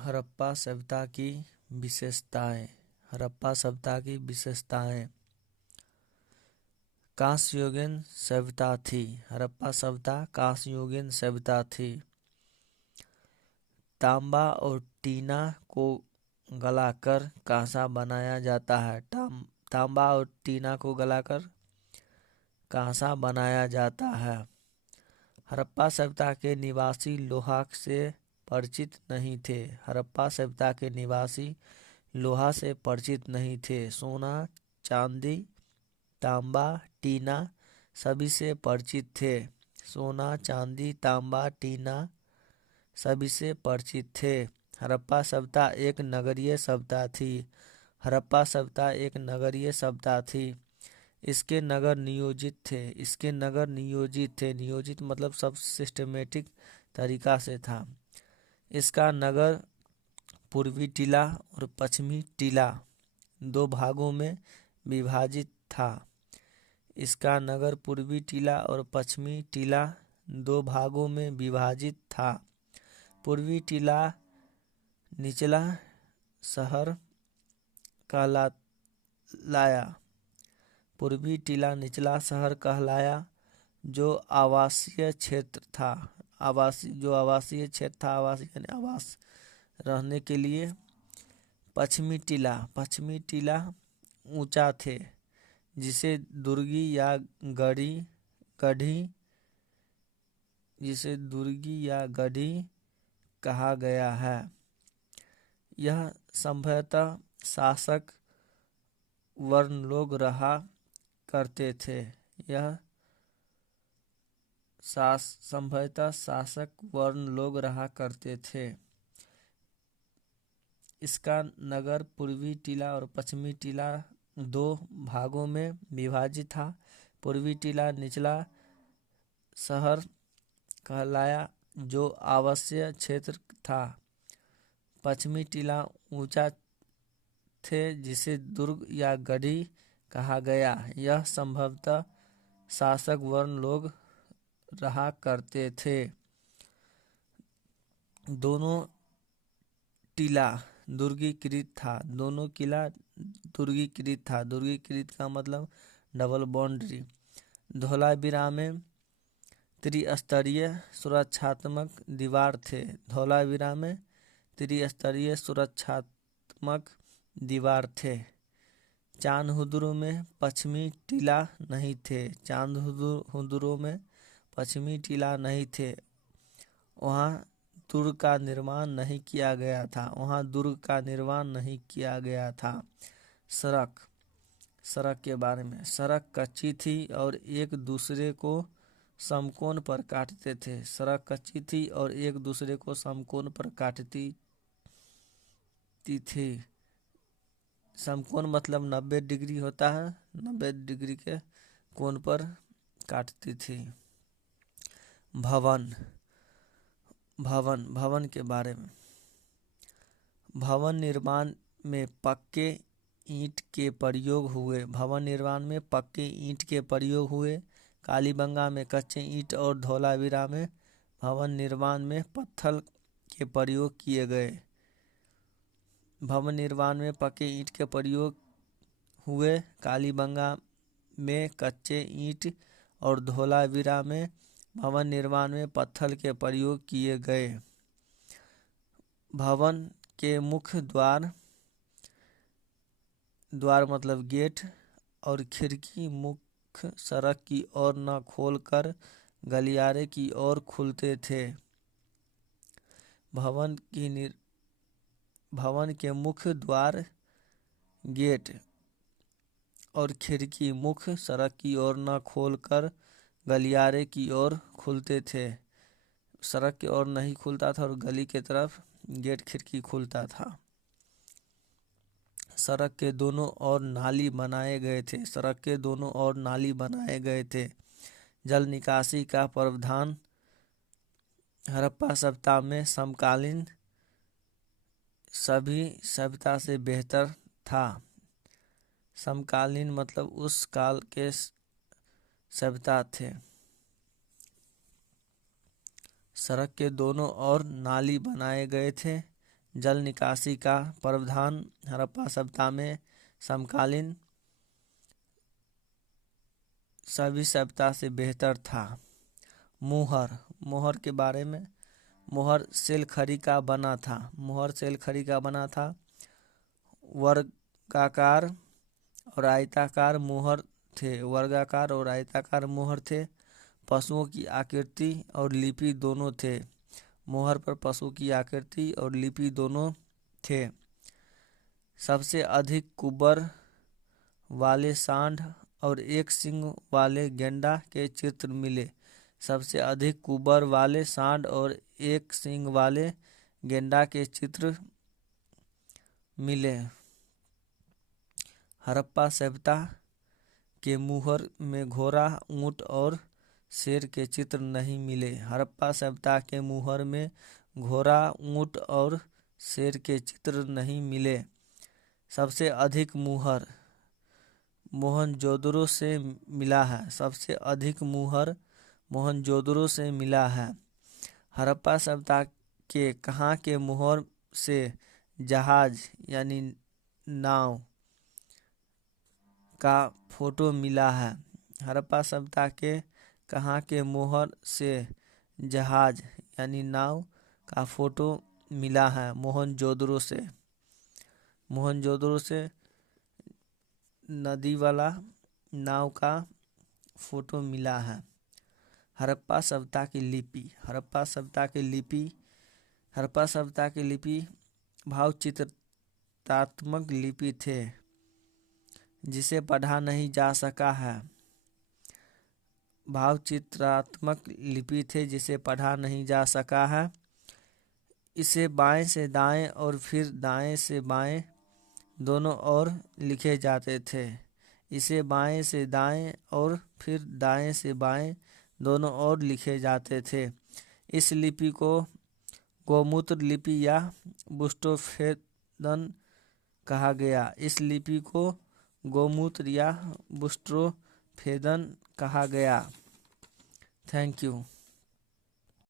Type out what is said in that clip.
हड़प्पा सभ्यता की विशेषताएं। हड़प्पा सभ्यता की विशेषताएं। कांस्ययुगीन सभ्यता थी। हड़प्पा सभ्यता कांस्ययुगीन सभ्यता थी। तांबा और टीना को गलाकर कांसा बनाया जाता है। तांबा और टीना को गलाकर कांसा बनाया जाता है। हड़प्पा सभ्यता के निवासी लोहा से परिचित नहीं थे। हड़प्पा सभ्यता के निवासी लोहा से परिचित नहीं थे। सोना, चांदी, तांबा, टीना सभी से परिचित थे। सोना, चांदी, तांबा, टीना सभी से परिचित थे। हड़प्पा सभ्यता एक नगरीय सभ्यता थी। हड़प्पा सभ्यता एक नगरीय सभ्यता थी। इसके नगर नियोजित थे। इसके नगर नियोजित थे। नियोजित मतलब सब सिस्टमेटिक तरीका से था। इसका नगर पूर्वी टीला और पश्चिमी टीला दो भागों में विभाजित था। इसका नगर पूर्वी टीला और पश्चिमी टीला दो भागों में विभाजित था। पूर्वी टीला निचला शहर कहलाया। पूर्वी टीला निचला शहर कहलाया, जो आवासीय क्षेत्र था। आवासीय क्षेत्र था। आवास यानी आवास रहने के लिए। पश्चिमी टीला ऊंचा थे, जिसे दुर्गी या गढ़ी कहा गया है। यह संभवतः शासक वर्ण लोग रहा करते थे। यह संभवतः शासक वर्ण लोग रहा करते थे। इसका नगर पूर्वी टीला और पश्चिमी टीला दो भागों में विभाजित था। पूर्वी टीला निचला शहर कहलाया, जो आवासीय क्षेत्र था। पश्चिमी टीला ऊंचा थे, जिसे दुर्ग या गढ़ी कहा गया। यह संभवतः शासक वर्ण लोग रहा करते थे। दोनों टीला दुर्गीकृत था। दोनों किला दुर्गीकृत था। दुर्गीकृत का मतलब डबल बाउंड्री। धौलावीरा में त्रिस्तरीय सुरक्षात्मक दीवार थे। धौलावीरा में त्रिस्तरीय सुरक्षात्मक दीवार थे। चांदहुदुर में पश्चिमी टीला नहीं थे। चांदहुदुर में पश्चिमी टीला नहीं थे। वहाँ दुर्ग का निर्माण नहीं किया गया था। सड़क के बारे में। सड़क कच्ची थी और एक दूसरे को समकोण पर काटते थे। सड़क कच्ची थी और एक दूसरे को समकोण पर काटती थी। समकोण मतलब 90 डिग्री होता है। 90 डिग्री के कोण पर काटती थी। भवन के बारे में। भवन निर्माण में पक्के ईंट के प्रयोग हुए। कालीबंगा में कच्चे ईंट और धौलावीरा में भवन निर्माण में पत्थर के प्रयोग किए गए। भवन निर्माण में पक्के ईंट के प्रयोग हुए। कालीबंगा में कच्चे ईंट और धौलावीरा में भवन निर्माण में पत्थर के प्रयोग किए गए। भवन के मुख्य द्वार मतलब गेट और खिड़की मुख्य सड़क की ओर न खोलकर गलियारे की ओर खुलते थे। भवन के मुख्य द्वार, गेट और खिड़की मुख्य सड़क की ओर न खोलकर गलियारे की ओर खुलते थे। सड़क की ओर नहीं खुलता था और गली के तरफ गेट खिड़की खुलता था। सड़क के दोनों ओर नाली बनाए गए थे। जल निकासी का प्रावधान हड़प्पा सभ्यता में समकालीन सभी सभ्यता से बेहतर था। समकालीन मतलब उस काल के सभ्यता थे। सड़क के दोनों ओर नाली बनाए गए थे। जल निकासी का प्रावधान हड़प्पा सभ्यता में समकालीन सभी सभ्यता से बेहतर था। मुहर, मोहर के बारे में, मोहर सेल खड़ी का बना था। मोहर सेल खड़ी का बना था। वर्गाकार और आयताकार मोहर थे। वर्गाकार और आयताकार मोहर थे। पशुओं की आकृति और लिपि दोनों थे। मोहर पर पशु की आकृति और लिपि दोनों थे। सबसे अधिक कुबर वाले सांड और एक सींग वाले गेंडा के चित्र मिले। सबसे अधिक कुबर वाले सांड और एक सींग वाले गेंडा के चित्र मिले। हड़प्पा सभ्यता के मुहर में घोड़ा, ऊंट और शेर के चित्र नहीं मिले। हड़प्पा सभ्यता के मुहर में घोड़ा, ऊंट और शेर के चित्र नहीं मिले। सबसे अधिक मुहर मोहनजोदड़ो से मिला है। सबसे अधिक मुहर मोहनजोदड़ो से मिला है। हड़प्पा सभ्यता के कहाँ के मुहर से जहाज यानी नाव का फोटो मिला है। हड़प्पा सभ्यता के कहाँ के मुहर से जहाज यानी नाव का फोटो मिला है। मोहनजोदड़ो से। मोहनजोदड़ो से नदी वाला नाव का फोटो मिला है। हड़प्पा सभ्यता की लिपि। हड़प्पा सभ्यता की लिपि हड़प्पा सभ्यता की लिपि भावचित्रात्मक लिपि थे जिसे पढ़ा नहीं जा सका है। भावचित्रात्मक लिपि थे जिसे पढ़ा नहीं जा सका है। इसे बाएं से दाएं और फिर दाएं से बाएं दोनों ओर लिखे जाते थे। इसे बाएं से दाएं और फिर दाएं से बाएं दोनों ओर लिखे जाते थे। इस लिपि को गोमूत्र लिपि या बुस्टोफेदन कहा गया। इस लिपि को गोमूत्र या बुस्टोफेदन कहा गया। Thank you.